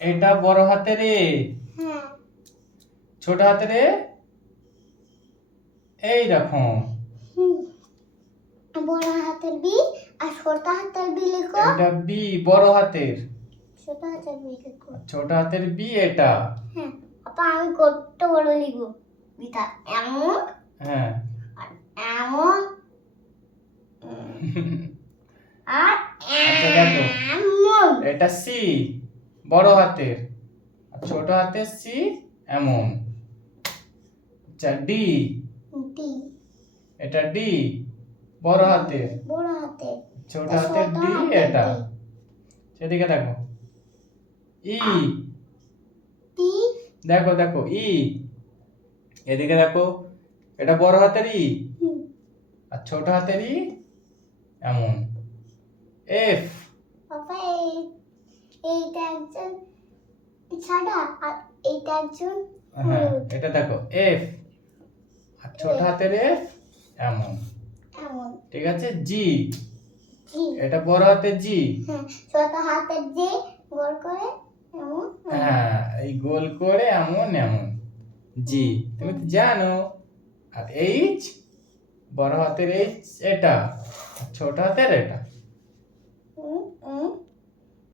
এটা বড় হাতের এ। হ্যাঁ। ছোট হাতের এ এই রকম। বড় হাতের বি আর ছোট হাতের বি লিখো। এটা বি বড় হাতের। ছোট হাতের বি লিখো। ছোট হাতের বি এটা। হ্যাঁ। আপা আমি কত বড় লিখবো? বিটা এমন। হ্যাঁ। আর এমন। আর আচ্ছা দেখো, এমন। এটা সি বড় হাতের, আর ছোট হাতের সি এমন। আচ্ছা ডি, ডি। এটা ডি বড় হাতের, বড় হাতের। ছোট হাতের ডি এটা। সেদিকে দেখো। ই, টি। দেখো দেখো ই, এদিকে দেখো, এটা বড় হাতের ই আর ছোট হাতের ই এমন। এফ, পাপা এইটা একজন সাদা আর এইটা একজন হ্যাঁ হলুদ। এটা দেখো এফ আর ছোট হাতের এফ এমন। এমন। ঠিক আছে। জি, জি। এটা বড় হাতের জি। হ্যাঁ, ছোট হাতের জি গোল করে এমন। হ্যাঁ এই গোল করে এমন এমন। জি, তুমি তো জানো। আর এইচ বড় হাতের এইচ এটা, আর ছোট হাতের এটা।